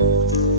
you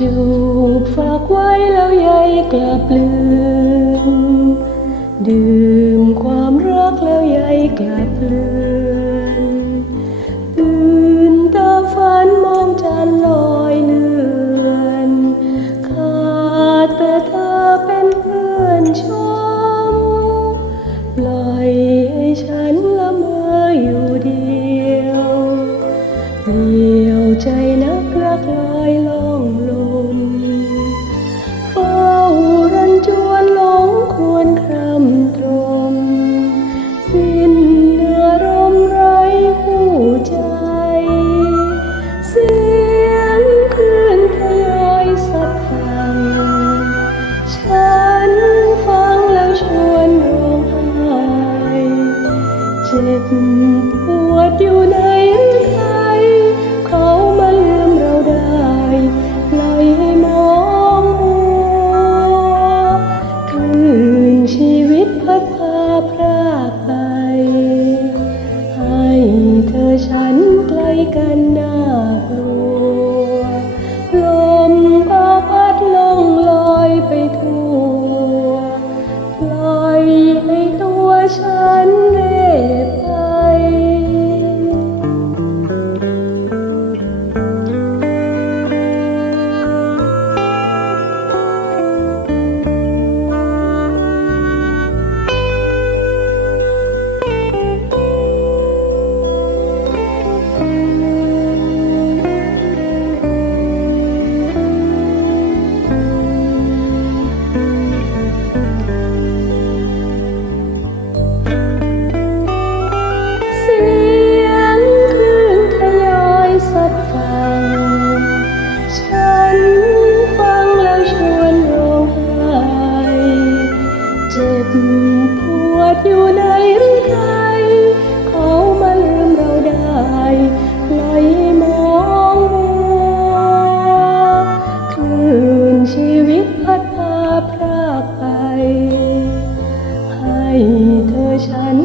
จูบฝากไว้แล้วยายกลับลืม ดื่มความรักแล้วยายกลับลืม บปวดอยู่ในเรื่ ไหหรือใครเขามาลืมเราได้ปล่อยมองคลื่นชีวิตพัดพาพรากไป ให้เธอฉัน